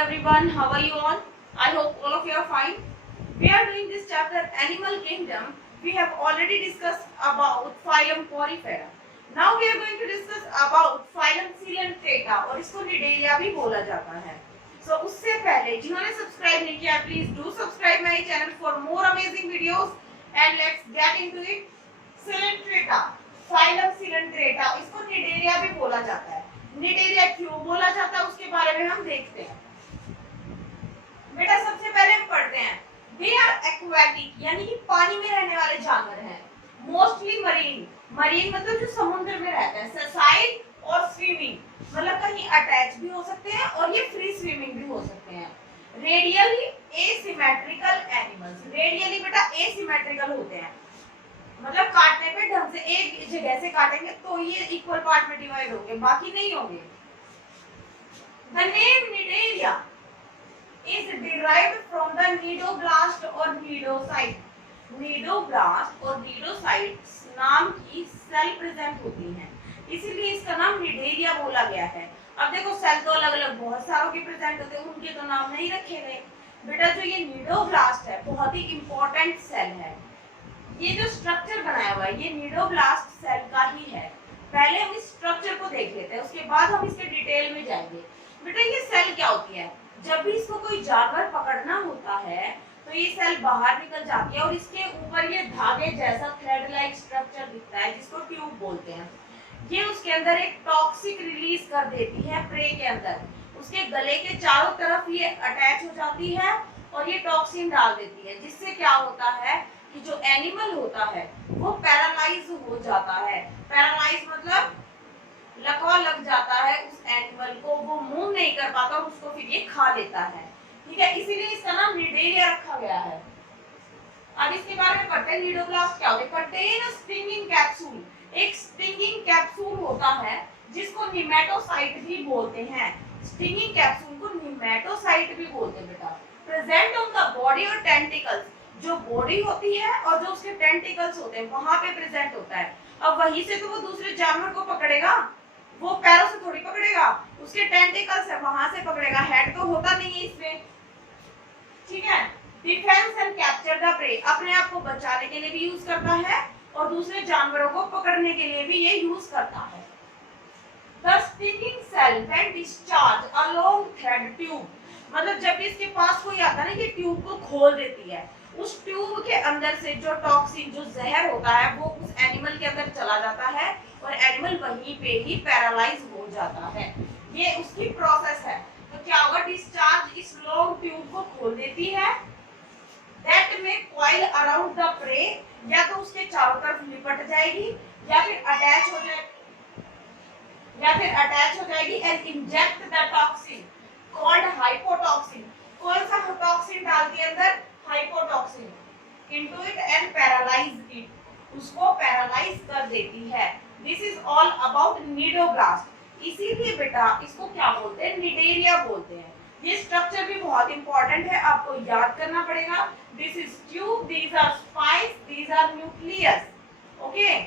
everyone, how are you all? I hope all of you are fine. We are doing this chapter Animal Kingdom. We have already discussed about phylum Porifera. Now we are going to discuss about phylum Coelenterata और इसको Cnidaria भी बोला जाता है. So उससे पहले जिन्होंने subscribe नहीं किया, please do subscribe my channel for more amazing videos and let's get into it. Coelenterata, phylum Coelenterata, इसको निडेरिया भी बोला जाता है. निडेरिया क्यों बोला जाता है उसके बारे में हम देखते हैं. बेटा सबसे पहले हम पढ़ते हैं दे आर एक्वाटिक यानी कि पानी में रहने वाले जानवर हैं. मोस्टली मरीन, मरीन मतलब जो समुद्र में रहता है. ससाइल और स्विमिंग मतलब कहीं अटैच भी हो सकते हैं और ये फ्री स्विमिंग भी हो सकते हैं. रेडियली एसिमेट्रिकल एनिमल्स, रेडियली बेटा एसिमेट्रिकल होते हैं मतलब काटने पे ढंग से एक जगह से काटेंगे तो ये इक्वल पार्ट में डिवाइड होंगे, बाकी नहीं होंगे. The name Nidaria is derived from the nidoblast और nidocyte. Nidoblast और nidocytes नाम की सेल प्रेजेंट होती हैं, इसीलिए इसका नाम निडेरिया बोला गया है. अब देखो सेल तो अलग अलग बहुत सारों के प्रेजेंट होते हैं, उनके तो नाम नहीं रखे गए. बेटा जो ये निडोब्लास्ट है बहुत ही इंपॉर्टेंट सेल है. ये जो स्ट्रक्चर बनाया हुआ है ये निडोब्लास्ट सेल का ही है. पहले हम इस स्ट्रक्चर को देख लेते हैं, उसके बाद हम इसके डिटेल में जाएंगे. बेटा ये सेल क्या होती है, जब भी इसको कोई जानवर पकड़ना होता है तो ये सेल बाहर निकल जाती है और इसके ऊपर ये धागे जैसा थ्रेड लाइक स्ट्रक्चर दिखता है जिसको ट्यूब बोलते हैं. ये उसके अंदर एक टॉक्सिक रिलीज कर देती है प्रे के अंदर. उसके गले के चारों तरफ ये अटैच हो जाती है और ये टॉक्सिन डाल देती है, जिससे क्या होता है कि जो एनिमल होता है वो पैरालाइज हो जाता है. पैरालाइज मतलब लकवा लग जाता है उस एनिमल को, वो मूव नहीं कर पाता और उसको फिर ये खा लेता है. ठीक है, इसीलिए इसका नाम निडेरिया रखा गया है. अब इसके बारे में पढ़ते हैं. निडोब्लास्ट क्या होता है. कंटेन स्टिंगिंग कैप्सूल, एक स्टिंगिंग कैप्सूल होता है जिसको निमेटोसाइट भी बोलते हैं. स्टिंगिंग कैप्सूल को निमेटोसाइट भी बोलते हैं बेटा. प्रेजेंट ऑन द बॉडी और टेंटिकल्स, जो बॉडी होती है और जो उसके टेंटिकल्स होते हैं वहां पे प्रेजेंट होता है. अब वहीं से तो वो दूसरे जानवर को पकड़ेगा, वो पैरों से थोड़ी पकड़ेगा, उसके टेंटिकल्स है वहां से पकड़ेगा, हेड तो होता नहीं है इसमें. ठीक है. Defence and capture the prey, अपने आप को बचाने के लिए भी यूज करता है और दूसरे जानवरों को पकड़ने के लिए भी ये यूज करता है. The stinging cell when discharge a long thread tube, मतलब जब भी इसके पास कोई आता है ना, ये ट्यूब को खोल देती है. उस ट्यूब के अंदर से जो टॉक्सिन, जो जहर होता है वो उस एनिमल के अंदर चला जाता है और एनिमल वहीं पे ही पैरालाइज हो जाता है. ये उसकी प्रोसेस है. तो क्या होगा, डिस्चार्ज इस लॉन्ग ट्यूब को खोल देती है. दैट में कॉइल अराउंड द प्रे, या तो उसके चारों तरफ लिपट जाएगी या फिर अटैच हो जाएगी and inject the toxin called hypnotoxin. कौन सा टॉक्सिन डालती है अंदर, hypnotoxin, into it and paralyse it, उसको पैरालाइज कर देती है. This is all about cnidoblast. इसीलिए बेटा इसको क्या बोलते हैं, निडेरिया बोलते हैं. ये स्ट्रक्चर भी बहुत इंपॉर्टेंट है, आपको याद करना पड़ेगा. This is tube, these are spice, these are nucleus. Okay.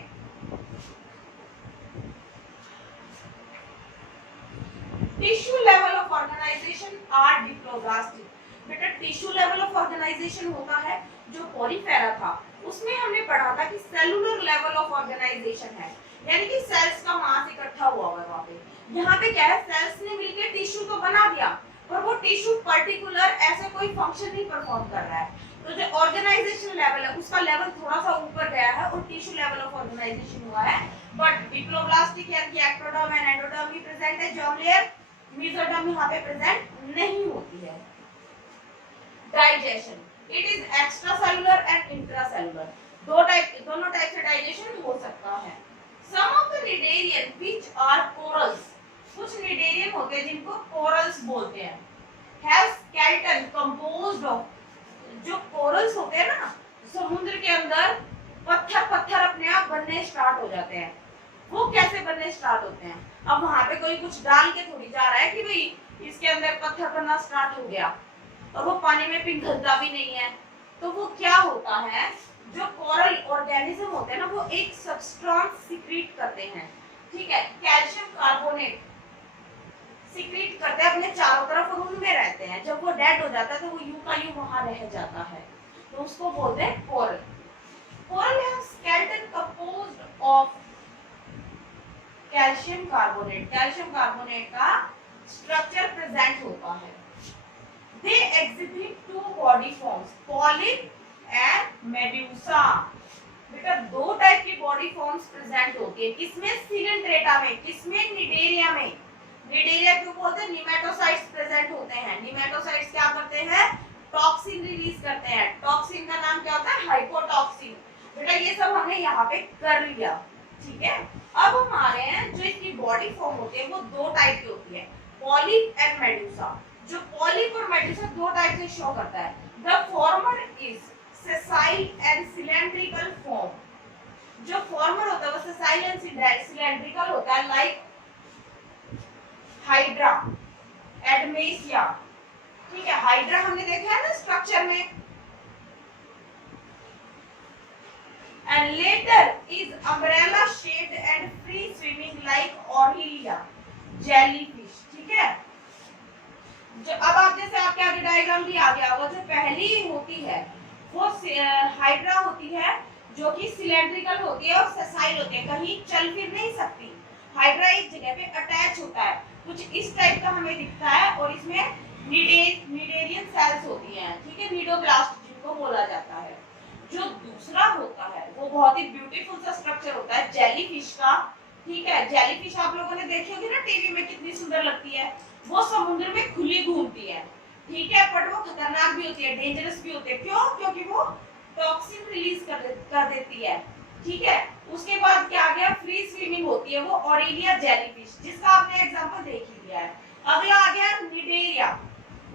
Tissue level of organisation are diploblastic. बेटा टिश्यू लेवल ऑफ ऑर्गेनाइजेशन होता है जो पोरीफेरा था, उसमें हमने पढ़ा था कि सेलुलर लेवल ऑफ ऑर्गेनाइजेशन है, यानी कि सेल्स का मास इकट्ठा हुआ है वहां पे. यहाँ पे क्या है, सेल्स ने मिलकर टिश्यू तो बना दिया पर वो टिश्यू पर्टिकुलर ऐसे कोई फंक्शन नहीं परफॉर्म कर रहा है. तो जो ऑर्गेनाइजेशन लेवल है उसका लेवल थोड़ा सा ऊपर गया है और टिश्यू लेवल ऑफ ऑर्गेनाइजेशन हुआ है. बट डिप्लोब्लास्टिक यानी कि एक्टोडर्म एंड एंडोडर्म भी प्रेजेंट है. जर्म लेयर, मेसोडर्म यहाँ पे प्रेजेंट नहीं होती है. Digestion, it is extracellular and intracellular, दोनों टाइप से डाइजेशन हो सकता है. Some of the cnidarian which are corals, कुछ निडेरियन होते हैं जिनको कोरल्स बोलते हैं. हैव स्केलेटन कंपोज्ड ऑफ, जो कोरल्स होते हैं ना समुद्र के अंदर पत्थर अपने आप बनने स्टार्ट हो जाते हैं. वो कैसे बनने स्टार्ट होते हैं, अब वहां पे कोई कुछ डाल के थोड़ी जा रहा है कि भाई इसके अंदर पत्थर बनना स्टार्ट हो गया और वो पानी में पिघलता भी नहीं है. तो वो क्या होता है, जो कोरल ऑर्गेनिज्म होते हैं ना वो एक सब्सटेंस सीक्रेट करते हैं. ठीक है, कैल्शियम कार्बोनेट सीक्रेट करते हैं अपने चारों तरफ और उनमें रहते हैं। जब वो डेड हो जाता है तो वो यूं का यूं वहां रह जाता है, तो उसको बोलते हैं कोरल। कोरल है skeleton composed of calcium carbonate. Calcium carbonate का स्ट्रक्चर प्रेजेंट होता है। They exhibit two body forms, polyp and medusa। बेटा दो टाइप की बॉडी फॉर्म्स प्रेजेंट होती है, किसमें? सिलेंट्रेटा में, किसमें? निडेरिया में। निडेरिया क्यों बोलते हैं? निमेटोसाइट्स प्रेजेंट होते हैं। निमेटोसाइट्स क्या करते हैं? टॉक्सिन रिलीज करते हैं। टॉक्सिन का नाम क्या होता है? हाइपोटॉक्सिन। बेटा ये सब हमने यहाँ पे कर लिया, ठीक है। अब हम आ रहे हैं, जो इसकी बॉडी फॉर्म होती है वो दो टाइप की होती है, पॉलिप एंड मेडुसा। जो पॉलिप और मेडुसा दो टाइप से शो करता है। The former is sessile and cylindrical form. जो फॉर्मर होता है वो सेसाइल एंड सिलेंड्रिकल होता है, लाइक हाइड्रा, एडमेसिया। ठीक है, हाइड्रा हमने देखा है ना स्ट्रक्चर में। And latter is umbrella shaped and free swimming like Aurelia, jellyfish. ठीक है, जो अब आप जैसे आपके आगे डायग्राम भी आ गया होगा, जो पहली होती है वो हाइड्रा होती है, जो कि सिलेंड्रिकल होती है और सेसाइल होती है, कहीं चल फिर नहीं सकती। हाइड्रा एक जगह पे अटैच होता है, कुछ इस टाइप का हमें दिखता है, और इसमें निडेरियन सेल्स होती हैं। ठीक है, निडोब्लास्ट जिनको बोला जाता है। जो दूसरा होता है वो बहुत ही ब्यूटीफुल सा स्ट्रक्चर होता है जेलीफिश का। ठीक है, जेलीफिश आप लोगों ने देखी होगी ना टीवी में, कितनी सुंदर लगती है। वो समुद्र में खुली घूमती है, ठीक है, पर वो खतरनाक भी होती है, डेंजरस भी होती है। क्यों? क्योंकि वो टॉक्सिन रिलीज कर देती है। ठीक है, उसके बाद क्या आ गया? फ्री स्विमिंग होती है वो ऑरेलिया जेलीफिश, जिसका आपने एग्जांपल देख ही लिया है। अगला आ गया Cnidaria.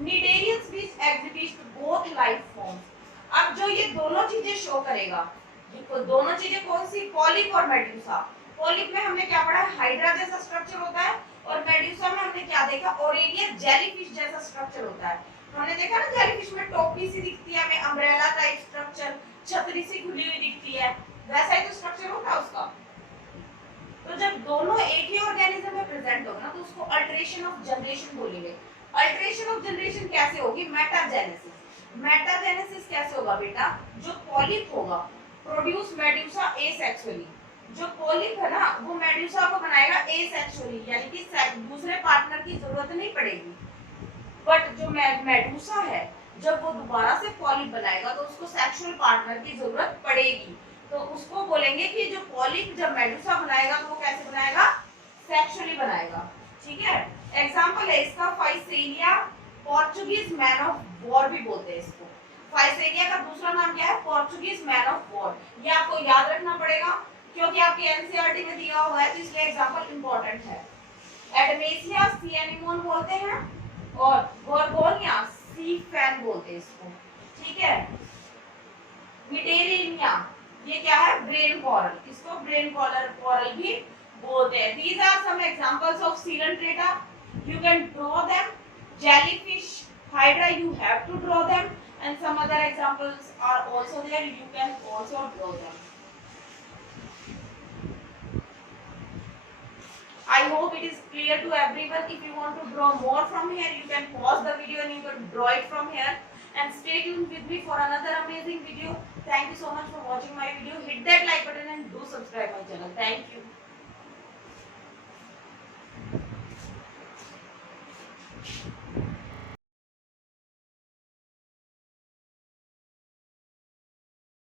Cnidarian fish exhibit both life forms. अब जो ये दोनों चीजें शो करेगा, ये दोनों चीजें कौन सी? पॉलिप और मेडुसा। पॉलिप में हमने क्या पढ़ा? हाइड्रा जैसा स्ट्रक्चर होता है, और मेडुसा में हमने क्या देखा? ऑरेलिया जेलीफिश जैसा स्ट्रक्चर होता है। हमने देखा ना जेलीफिश में टोपी सी दिखती है, हमें अम्ब्रेला टाइप स्ट्रक्चर, छतरी सी खुली हुई दिखती है, वैसा ही तो स्ट्रक्चर होता है उसका। तो जब दोनों एक ही ऑर्गेनिज्म में प्रेजेंट होगा ना, तो उसको अल्टरेशन ऑफ जनरेशन बोलेंगे। अल्टरेशन ऑफ जनरेशन कैसे होगी? मेटाजेनेसिस। मेटाजेनेसिस कैसे होगा बेटा? जो पॉलिप होगा प्रोड्यूस मेडुसा एसेक्सुअली। जो पॉलिप है ना वो मेडुसा को बनाएगा एसेक्सुअली, यानी कि दूसरे पार्टनर की जरूरत नहीं पड़ेगी। बट जो मेडुसा है, जब वो दोबारा से पॉलिप बनाएगा तो उसको सेक्सुअल पार्टनर की जरूरत पड़ेगी। तो उसको बोलेंगे कि जो पॉलिप जब मेडुसा बनाएगा तो वो कैसे बनाएगा? सेक्सुअली बनाएगा। ठीक है, एग्जांपल है इसका Physalia, Portuguese man of war भी बोलते हैं इसको। फाइसेलिया का दूसरा नाम क्या है? Portuguese man of war. ये आपको याद रखना पड़ेगा क्योंकि आपकी एनसीईआरटी में दिया हुआ है, तो इसलिए एग्जांपल इंपॉर्टेंट है। एडमेसिया सी एनिमोन बोलते हैं, और गोर्गोनिया सी फैन बोलते हैं इसको। ठीक है, निडेरिया ये क्या है? ब्रेन कॉरल, इसको ब्रेन कॉरल भी बोलते हैं। These are some examples of coelenterata. You can draw them. Jellyfish, hydra, you have to draw them, and some other examples are also there. You can also draw them. I hope it is clear to everyone. If you want to draw more from here, you can pause the video and you can draw it from here. And stay tuned with me for another amazing video. Thank you so much for watching my video. Hit that like button and do subscribe my channel. Thank you.